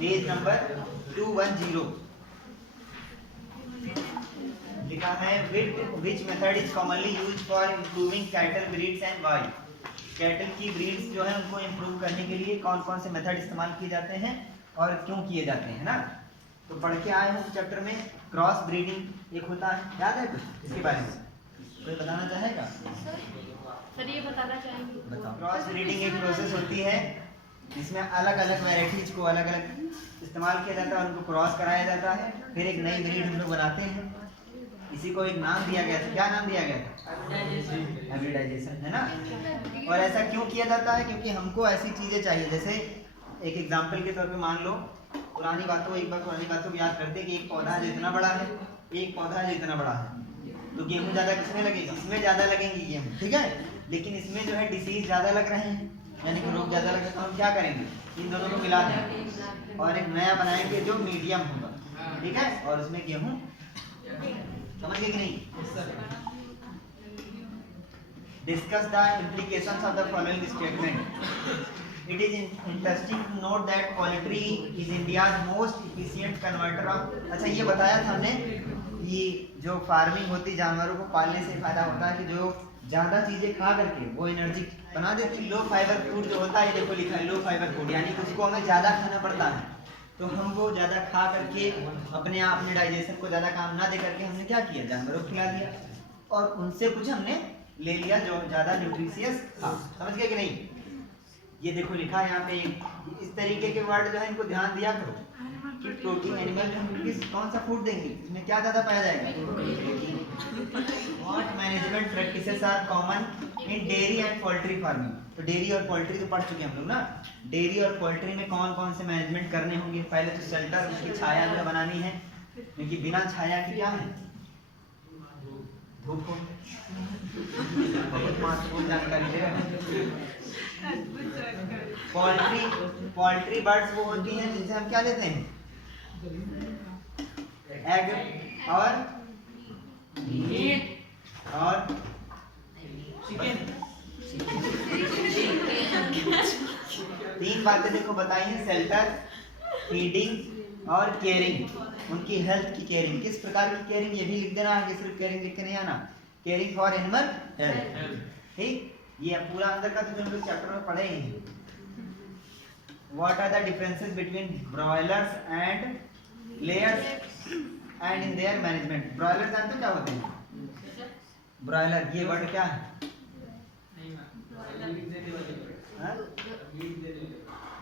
Page number 210 लिखा है which method is commonly use for improving cattle breeds and why. Cattle की breeds जो है उनको इम्प्रूव करने के लिए कौन कौन से मेथड इस्तेमाल किए जाते हैं और क्यों किए जाते हैं ना। तो पढ़ के आए हूँ चैप्टर में क्रॉस ब्रीडिंग एक होता है, याद है कुछ इसके बारे में? कोई बताना चाहेगा? सर ये बताना चाहेंगे। बताओ। क्रॉस ब्रीडिंग एक प्रोसेस होती है जिसमें अलग अलग वैरायटीज को अलग अलग इस्तेमाल किया जाता है और उनको क्रॉस कराया जाता है, फिर एक नई ब्रीड हम लोग बनाते हैं। इसी को एक नाम दिया गया था, क्या नाम दिया गया था? हाइब्रिडाइजेशन, है ना। और ऐसा क्यों किया जाता है? क्योंकि हमको ऐसी चीजें चाहिए, जैसे एक एग्जांपल के तौर पे मान लो, पुरानी बातों को याद करते कि एक पौधा है जो इतना बड़ा है, एक पौधा है जो इतना बड़ा है, तो गेहूं ज्यादा किसमें लगेगा? इसमें ज्यादा लगेंगे गेहूं, ठीक है। लेकिन इसमें जो है डिसीज ज्यादा लग रहे हैं, यानी कि रोग ज्यादा लग रहे हैं, तो हम क्या करेंगे? इन दोनों को मिला देंगे और एक नया बनाएंगे जो मीडियम होगा, ठीक है। और उसमें गेहूं, समझ गए कि नहीं? Discuss the implications of the following statement. It is interesting to note that poultry is India's most efficient converter of। अच्छा ये बताया था हमने, ये जो फार्मिंग होती जानवरों को पालने से फायदा होता है कि जो ज्यादा चीजें खा करके वो एनर्जी बना देती। लो फाइबर फूड जो होता है, देखो लिखा है लो फाइबर फूड, यानी कि उसको हमें ज्यादा खाना पड़ता है, तो हम वो ज्यादा खा करके अपने आप में डाइजेशन को ज्यादा काम ना दे करके हमने क्या किया? जानवरों को खिला दिया और उनसे कुछ हमने ले लिया जो ज्यादा न्यूट्रिशियस था। समझ गए कि नहीं? ये देखो लिखा है यहाँ पे, इस तरीके के वर्ड जो है इनको ध्यान दिया करो कि प्रोटीन एनिमल हम किस कौन सा फूड देंगे, इसमें क्या ज्यादा पाया जाएगा? What management practices are common in dairy and poultry farming. तो डेयरी और पोल्ट्री तो पढ़ चुके हम लोग ना। डेयरी और पोल्ट्री में कौन कौन से मैनेजमेंट करने होंगे? पहले तो शेल्टर, उसकी छाया जो बनानी है, क्योंकि बिना छाया के क्या है? धूप हो। बहुत महत्वपूर्ण जानकारी दे रहे हैं। पोल्ट्री बर्ड्स वो होती हैं जिनसे हम क्या लेते हैं? एग और तीन बातें देखो बताई हैं, शेल्टर, फीडिंग और केयरिंग। उनकी हेल्थ की केयरिंग, किस प्रकार की केयरिंग ये भी लिख देना है, सिर्फ केयरिंग लिख के नहीं आना। केयरिंग फॉर एनिमल हेल्थ, ठीक। ये पूरा अंदर का तो जो लोग चैप्टर में पढ़े ही हैं। What are the differences between broilers and layers and in their management. Broiler जानते हो क्या होते हैं? ब्रॉयलर, ये वर्ड क्या है?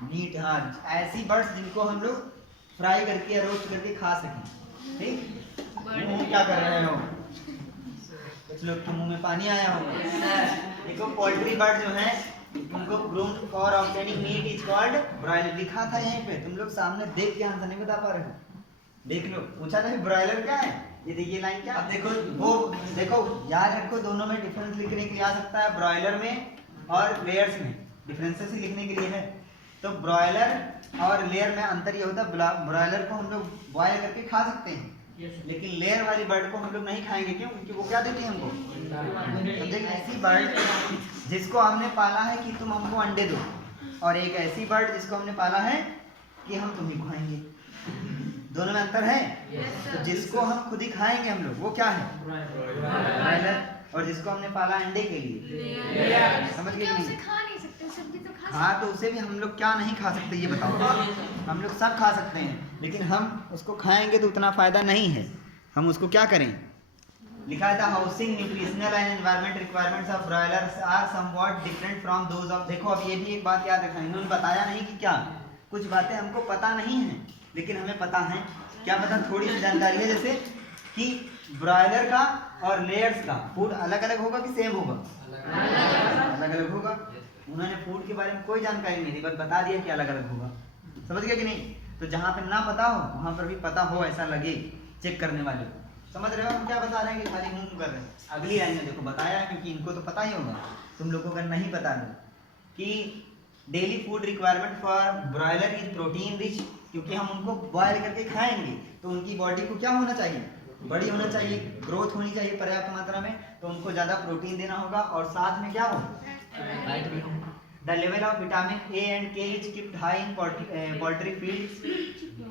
मीट, हाँ, ऐसी बर्ड्स जिनको हम लोग फ्राई करके या रोस्ट करके खा सकें, ठीक। मुंह क्या कर रहे हो? कुछ लोग के मुंह में पानी आया होगा। देखो पोल्ट्री बर्ड जो है उनको groomed for obtaining meat is called broiler. लिखा था यहीं पे, तुम लोग सामने देख के आंसर नहीं बता पा रहे हो? देख लो, पूछा था ब्रॉयलर क्या है, ये देखिए लाइन क्या। अब देखो वो देखो याद रखो, दोनों में डिफरेंस लिखने के लिए आ सकता है, ब्रॉयलर में और लेयर्स में डिफरेंसेस ही लिखने के लिए है। तो ब्रॉयलर और लेयर में अंतर ये होता है, ब्रॉयलर को हम लोग बॉयल करके खा सकते हैं, लेकिन लेयर वाली बर्ड को हम लोग नहीं खाएंगे। क्यों? क्योंकि वो क्या देती है हमको? तो देख, ऐसी बर्ड जिसको हमने पाला है कि तुम हमको अंडे दो, और एक ऐसी बर्ड जिसको हमने पाला है कि हम तुम्हें खाएंगे, दोनों में अंतर है। तो जिसको हम खुद ही खाएंगे हम लोग वो क्या है? ब्रॉयलर। और जिसको हमने पाला अंडे के लिए, समझ गए नहीं? हाँ, तो उसे भी हम लोग क्या नहीं खा सकते ये बताओ? हम लोग सब खा सकते हैं, लेकिन हम उसको खाएंगे तो उतना फायदा नहीं है। हम उसको क्या करें? लिखा था housing, nutritional and environment requirements of broilers are somewhat different from those of. देखो अब ये भी एक बात याद रखना, इन्होंने बताया नहीं कि क्या कुछ बातें हमको पता नहीं है, लेकिन हमें पता है। क्या पता? थोड़ी सी जानकारी है, जैसे कि ब्रॉयलर का और लेयर्स का फूड अलग अलग होगा कि सेम होगा? अलग अलग होगा। उन्होंने फूड के बारे में कोई जानकारी नहीं दी, बस बता दिया कि अलग अलग होगा। समझ गए कि नहीं? तो जहाँ पे ना पता हो वहाँ पर भी पता हो ऐसा लगे चेक करने वाले को। समझ रहे हो हम क्या बता रहे हैं कि खाली मुंह कर रहे हैं? अगली लाइन में देखो बताया है, क्योंकि इनको तो पता ही होगा, तुम लोगों को अगर नहीं पता है कि daily food requirement for broiler is protein rich, क्योंकि हम उनको बॉयल करके खाएंगे तो उनकी बॉडी को क्या होना चाहिए? बड़ी होना चाहिए, ग्रोथ होनी चाहिए पर्याप्त मात्रा में, तो उनको ज़्यादा प्रोटीन देना होगा और साथ में क्या हो? फैट भी हो। The level of vitamin A and K is kept high in poultry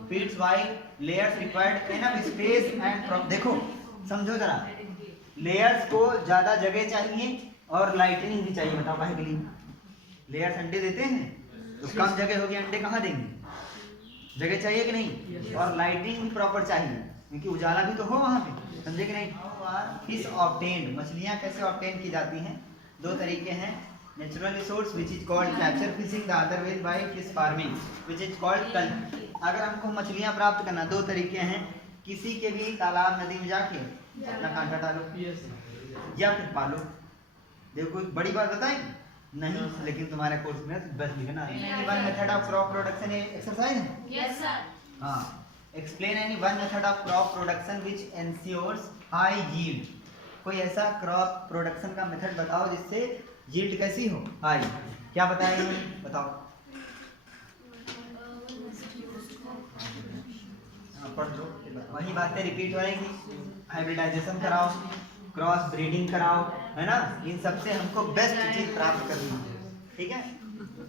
feeds while layers required enough space and देखो समझो जरा, लेयर्स को ज्यादा जगह चाहिए और लाइटनिंग भी चाहिए। बताओ काहे के लिए? लेयर्स अंडे देते हैं तो कम जगह होगी, अंडे कहाँ देंगे? जगह चाहिए कि नहीं? और लाइटिंग भी प्रॉपर चाहिए क्योंकि उजाला भी तो हो वहाँ पे, समझे कि नहीं? फिश ऑब्टेन्ड, मछलियाँ कैसे ऑब्टेन की जाती हैं? दो तरीके हैं, natural resource which is called capture fishing, the other way by fish farming which is called culture. अगर हमको मछलियाँ प्राप्त करना, दो तरीके हैं, किसी के भी तालाब नदी में जाके अपना कांटा डालो या फिर पालो। देखो कोई बड़ी बात बताएं नहीं, लेकिन तुम्हारे कोर्स में तो बस लिखना है। One method of crop production exercise है। Yes sir. हाँ, explain any one method of crop production which ensures high yield. कोई ऐसा क्रॉप प्रोडक्शन का मेथड बताओ जिससे यील्ड कैसी हो? हाई। क्या बताया इन्होंने? बताओ। हाँ, पढ़ लो, वही बातें रिपीट हो रहेंगी। हाइब्रिडाइजेशन कराओ, क्रॉस ब्रीडिंग कराओ, है ना? इन सबसे हमको बेस्ट चीज प्राप्त करनी है, ठीक है?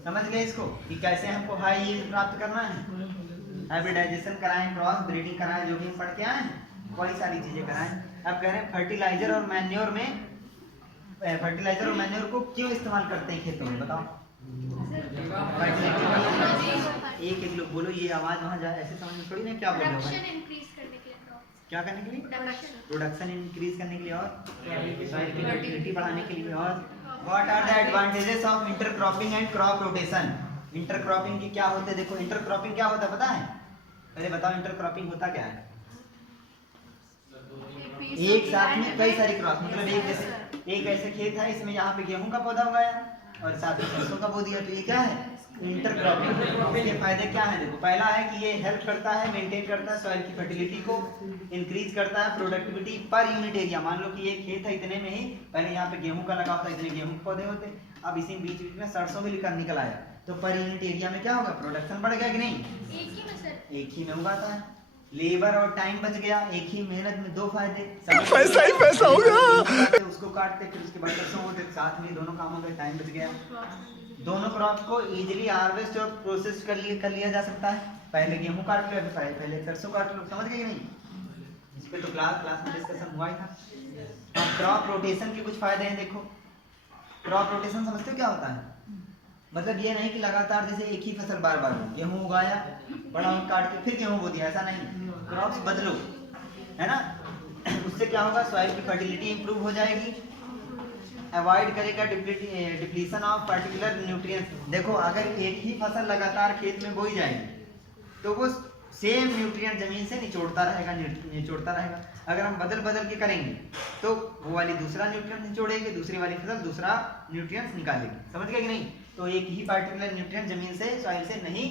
समझ गए इसको कि कैसे हमको हाई यील्ड प्राप्त करना है? हाइब्रिडाइजेशन कराएं, क्रॉस ब्रीडिंग कराएं, जो भी हम पढ़ के आए हैं बड़ी सारी चीजें कराएं। अब कह रहे हैं फर्टिलाइजर और मैन्योर में, फर्टिलाइजर और मैन्योर को क्यों इस्तेमाल करते हैं खेतों में? बताओ। एक एक लोग बोलो, ये आवाज वहाँ जाए, ऐसे समझ में थोड़ी ना क्या बोल रहे हो भाई? क्या करने के लिए? प्रोडक्शन इंक्रीज करने के लिए और सॉइल की फर्टिलिटी बढ़ाने के लिए। और what are the advantages of intercropping and crop rotation? Intercropping की क्या होते हैं? देखो इंटरक्रॉपिंग क्या होता है पता है? पहले बताओ इंटरक्रॉपिंग होता क्या है? एक साथ में कई सारी क्रॉप, मतलब एक जैसे एक ऐसे खेत है, इसमें यहाँ पे गेहूं का पौधा उगाया और साथ में सरसों का बो दिया, तो ये क्या है? इंटरक्रॉपिंग। इसके फायदे क्या हैं? देखो, पहला है कि ये हेल्प करता है, मेंटेन करता है सॉइल की फर्टिलिटी को, इंक्रीज करता है प्रोडक्टिविटी पर यूनिट एरिया। मान लो कि ये खेत है, इतने में ही पहले यहाँ पे गेहूं का लगा होता है, इतने गेहूं के पौधे होते, अब इसी बीच बीच में सरसों भी निकल आया, तो पर यूनिट एरिया में क्या होगा? प्रोडक्शन बढ़ गया कि नहीं? एक ही में उगाता है, लेबर और टाइम बच गया, एक ही मेहनत में दो फायदे। पैसा ही पैसा होगा। उसको काटते फिर उसके बाद सरसों होते, साथ में दोनों काम हो गए, टाइम बच गया। दोनों क्रॉप को इजीली हार्वेस्ट और प्रोसेस कर लिया जा सकता है। पहले गेहूं काट लो, पहले सरसों काट लो, समझ गए कि नहीं? इस पे तो क्लास में डिस्कशन हुआ ही था। अब क्रॉप रोटेशन के कुछ फायदे हैं, देखो। क्रॉप रोटेशन समझते हो क्या होता है? मतलब ये नहीं कि लगातार जैसे एक ही फसल बार बार गेहूं उगाया, बड़ा काट के फिर गेहूं बो दिया, ऐसा नहीं। क्रॉप्स बदलो, है ना? उससे क्या होगा? सॉइल की फर्टिलिटी इंप्रूव हो जाएगी, अवॉइड करेगा डिप्लीशन ऑफ पर्टिकुलर न्यूट्रिएंट्स। देखो अगर एक ही फसल लगातार खेत में बोई जाएगी तो वो सेम न्यूट्रिएंट जमीन से निचोड़ता रहेगा। अगर हम बदल बदल के करेंगे तो वो वाली दूसरा न्यूट्रिएंट निचोड़ेगी, दूसरी वाली फसल दूसरा न्यूट्रिएंट निकालेगी, समझ गए कि नहीं? तो एक ही पार्टिकुलर न्यूट्रिएंट जमीन से, सॉइल से नहीं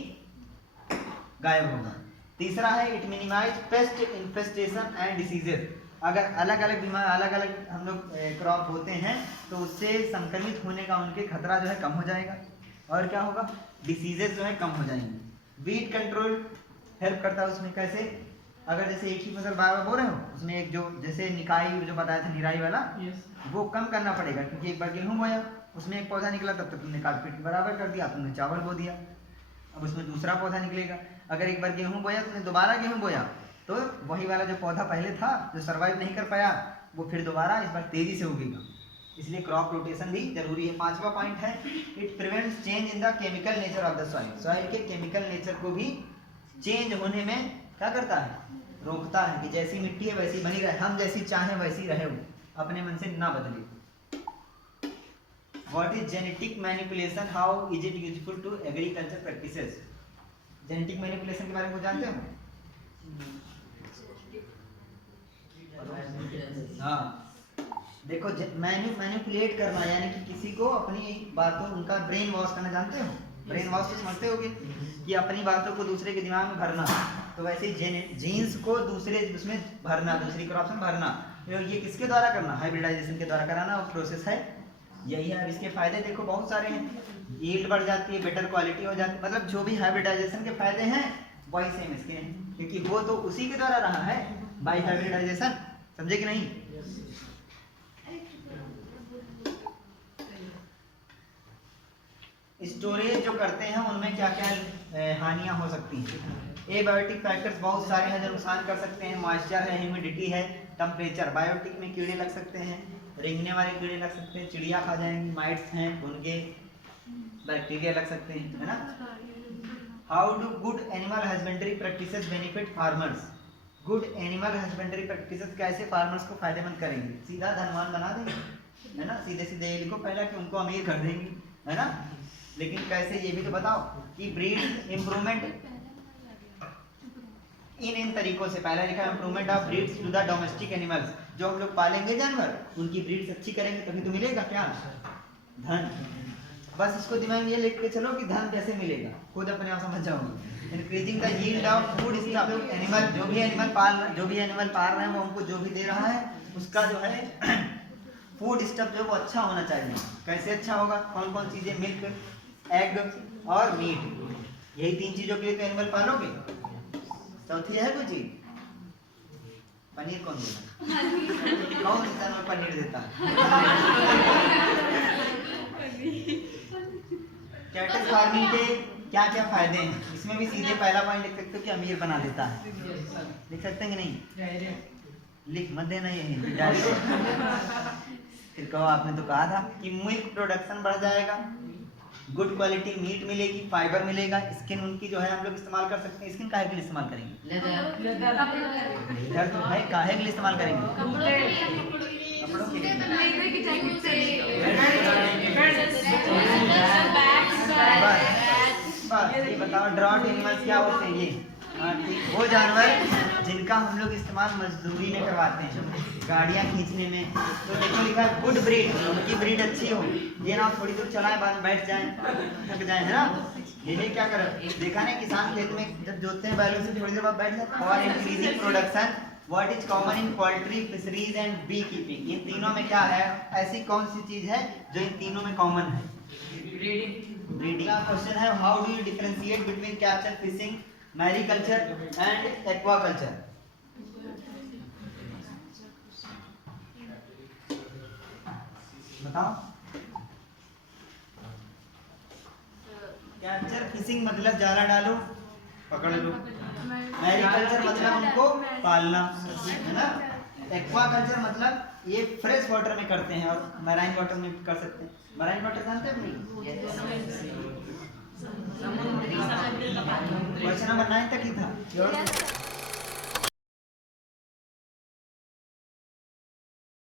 गायब होगा। तीसरा है it minimise paste infestation and diseases. अगर अलग अलग हम लोग क्रॉप होते हैं तो उससे संक्रमित होने का उनके खतरा जो है कम हो जाएगा, और क्या होगा? डिसीजेस जो है कम हो जाएंगे। वीड कंट्रोल हेल्प करता है उसमें, कैसे? अगर जैसे एक ही फसल बार बार बो रहे हो, उसमें एक जो जैसे निकाई जो बताया था, निराई वाला, वो कम करना पड़ेगा, क्योंकि एक बार गेहूं बोया, उसमें एक पौधा निकला, तब तक तुमने काट पीट बराबर कर दिया, तुमने चावल बो दिया, अब उसमें दूसरा पौधा निकलेगा। अगर एक बार गेहूं बोया, तुमने दोबारा गेहूं बोया, तो वही वाला जो पौधा पहले था जो सर्वाइव नहीं कर पाया, वो फिर दोबारा इस बार तेजी से उगेगा। इसलिए क्रॉप रोटेशन भी जरूरी है। पांचवा पॉइंट है it prevents change in the chemical nature of the soil. Soil के केमिकल नेचर को भी चेंज होने में क्या करता है? रोकता है, कि जैसी मिट्टी है वैसी बनी रहे, हम जैसी चाहें वैसी रहे, वो अपने मन से ना बदले। What is genetic manipulation, how is it useful to agriculture practices? Genetic manipulation के बारे में जानते हो? हाँ, देखो मैनिपुलेट करना यानी कि किसी को अपनी बातों, उनका ब्रेन वॉश करना, जानते हो? ब्रेन वॉश तो समझते होगे कि अपनी बातों को दूसरे के दिमाग में भरना, तो वैसे जीन्स को दूसरे उसमें भरना, दूसरी क्रॉप्स में भरना, ये किसके द्वारा करना? हाइब्रिडाइजेशन के द्वारा कराना, वो प्रोसेस है यही है। अब इसके फायदे देखो बहुत सारे हैं, यील्ड बढ़ जाती है, बेटर क्वालिटी हो जाती है, मतलब जो भी हाइब्रिडाइजेशन के फायदे हैं वही सेम इसके हैं, क्योंकि वो तो उसी के द्वारा रहा है बाय हाइब्रिडाइजेशन, समझे कि नहीं? स्टोरेज जो करते हैं उनमें क्या क्या हानियां हो सकती हैं। एबायोटिक फैक्टर्स बहुत सारे हैं जो नुकसान कर सकते हैं। मॉइस्चर है, ह्यूमिडिटी है, टेम्परेचर। बायोटिक में कीड़े लग सकते हैं, रेंगने वाले कीड़े लग सकते हैं, चिड़िया खा जाएंगी, माइट्स हैं, भुनगे, बैक्टीरिया लग सकते हैं, है ना। How do good animal husbandry practices benefit farmers. Good animal husbandry practices कैसे फार्मर्स को फायदेमंद करेंगे। सीधा धनवान बना देंगे, है ना। सीधे सीधे ये लिखो पहला कि उनको अमीर कर देंगी, है ना। लेकिन कैसे ये भी तो बताओ कि ब्रीड इम्प्रूवमेंट इन तरीकों से। पहला लिखा improvement of breeds to the domestic animals. जो हम लोग पालेंगे जानवर उनकी ब्रीड्स अच्छी करेंगे तभी तो मिलेगा क्या, धन। बस इसको दिमाग में ये लिख के चलो कि धन कैसे मिलेगा, खुद अपने आप समझ जाओगे। Increasing the yield of food animal. जो भी एनिमल पाल रहे हैं वो हमको जो भी दे रहा है उसका जो है फूड स्टफ जो वो अच्छा होना चाहिए। कैसे अच्छा होगा, कौन कौन चीजें, मिल्क, एग और मीट। यही 3 चीजों के लिए तो एनिमल पालोगे। चौथी है कोई चीज, पनीर कौन देता, कौन इंसान में पनीर देता है। कैटल फार्मिंग के क्या क्या फायदे हैं, इसमें भी सीधे पहला पॉइंट लिख सकते हो कि अमीर बना देता है। लिख सकते हैं कि नहीं, लिख मत देना ये फिर कहो आपने तो कहा था कि मिल्क प्रोडक्शन बढ़ जाएगा, गुड क्वालिटी मीट मिलेगी, फाइबर मिलेगा। स्किन उनकी जो है हम लोग इस्तेमाल कर सकते हैं। स्किन काहे के लिए इस्तेमाल करेंगे, लेदर तो भाई काहे के लिए इस्तेमाल करेंगे, कपड़ों के लिए। बस ये बताओ ड्रॉट एनिमल्स क्या होते हैं। ये वो जानवर जिनका हम लोग इस्तेमाल मजदूरी में करवाते हैं, गाड़ियाँ खींचने में। तो देखो लिखा है गुड ब्रीड, उनकी ब्रीड अच्छी हो। ये ना थोड़ी दूर चलाएं, बाद में बैठ जाएं, थक जाएं, है ना। ये क्या करें, देखा नहीं किसान खेत में जब जोतते हैं बैलों से थोड़ी देर बाद बैठ जाते हैं। और increasing production what is common in poultry, fisheries and bee keeping. इन तीनों में क्या है, ऐसी कौन सी चीज है जो इन तीनों में कॉमन है, ब्रीडिंग। क्वेश्चन है how do you differentiate between capture fishing, mariculture and aquaculture. बताओ। कैप्चर फिशिंग मतलब जाला डालो पकड़ लो, मैरीकल्चर मतलब उनको पालना, है ना। एक्वाकल्चर मतलब ये फ्रेश वाटर में करते हैं और मैराइन वाटर में कर सकते हैं। मैराइन वाटर जानते हैं नहीं, क्वेश्चन नंबर 9 तक ही था।